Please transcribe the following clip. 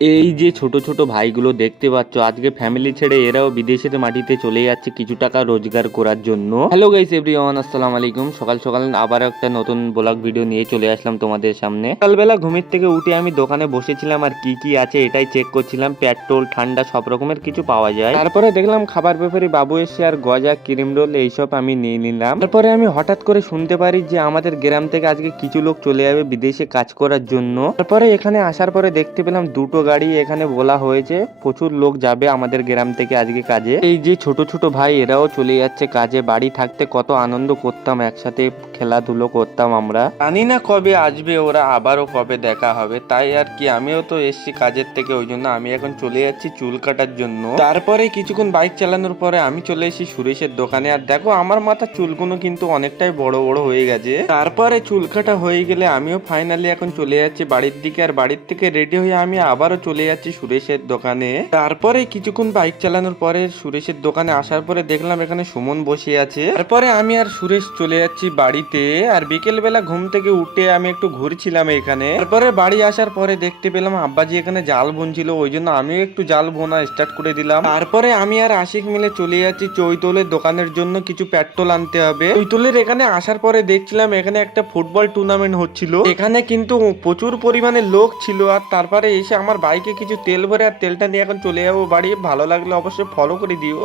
এই যে ছোট ছোট ভাইগুলো দেখতে পাচ্ছ, আজকে ফ্যামিলি ছেড়ে এরাও বিদেশের মাটিতে চলে যাচ্ছে কিছু টাকা রোজগার করার জন্য। হ্যালো গাইস এভরিওয়ান, আসসালামু আলাইকুম। সকাল সকাল আবার একটা নতুন ব্লগ ভিডিও নিয়ে চলে আসলাম তোমাদের সামনে। সকালবেলা ঘুমের থেকে উঠে আমি দোকানে বসেছিলাম আর কি কি আছে এটাই চেক করছিলাম। পেট্রোল, ঠান্ডা সব রকমের কিছু পাওয়া যায়। তারপরে দেখলাম খাবার ব্যাপারে বাবু এসে আর গজা, ক্রিম রোল এইসব আমি নিয়ে নিলাম। তারপরে আমি হঠাৎ করে শুনতে পারি যে আমাদের গ্রাম থেকে আজকে কিছু লোক চলে যাবে বিদেশে কাজ করার জন্য। তারপরে এখানে আসার পরে দেখতে পেলাম দুটো গাড়ি এখানে বলা হয়েছে প্রচুর লোক যাবে আমাদের গ্রাম থেকে আজকে কাজে। এই যে ছোট ছোট ভাই এরাও চলে যাচ্ছে কাজে। বাড়ি থাকতে কত আনন্দ করতাম, একসাথে খেলাধুলো করতাম আমরা। জানি না কবে আসবে ওরা, আবারও কবে দেখা হবে। তাই আর কি, আমিও তো এসছি কাজের থেকে, ওই জন্য আমি এখন চলে যাচ্ছি চুল কাটার জন্য। তারপরে কিছুক্ষণ বাইক চালানোর পরে আমি চলে এসেছি সুরেশের দোকানে। আর দেখো আমার মাথার চুলগুলো কিন্তু অনেকটাই বড় বড় হয়ে গেছে। তারপরে চুল কাটা হয়ে গেলে আমিও ফাইনালি এখন চলে যাচ্ছি বাড়ির দিকে। আর বাড়ির থেকে রেডি হয়ে আমি আবারও চলে যাচ্ছি সুরেশের দোকানে। তারপরে কিছুক্ষণ বাইক চালানোর পরে সুরেশের দোকানে আসার পরে দেখলাম এখানে সুমন বসে আছে। তারপরে আমি আর সুরেশ চলে যাচ্ছি বাড়িতে। আর বিকেল বেলা ঘুম থেকে উঠে আমি একটু ঘুরছিলাম এখানে। তারপরে বাড়ি আসার পরে দেখতে পেলাম আব্বাজি এখানে জাল বুনছিল, ওই জন্য আমিও একটু জাল বোনা স্টার্ট করে দিলাম। তারপরে আমি আর আশিক মিলে চলে যাচ্ছি চৈতলের দোকানের জন্য কিছু পেট্রোল আনতে হবে। চৈতলের এখানে আসার পরে দেখছিলাম এখানে একটা ফুটবল টুর্নামেন্ট হচ্ছিল। এখানে কিন্তু প্রচুর পরিমাণে লোক ছিল। আর তারপরে এসে আমার বাইকে কিছু তেল ভরে আর তেলটা নিয়ে এখন চলে যাবো বাড়ি। ভালো লাগলে অবশ্যই ফলো করে দিও।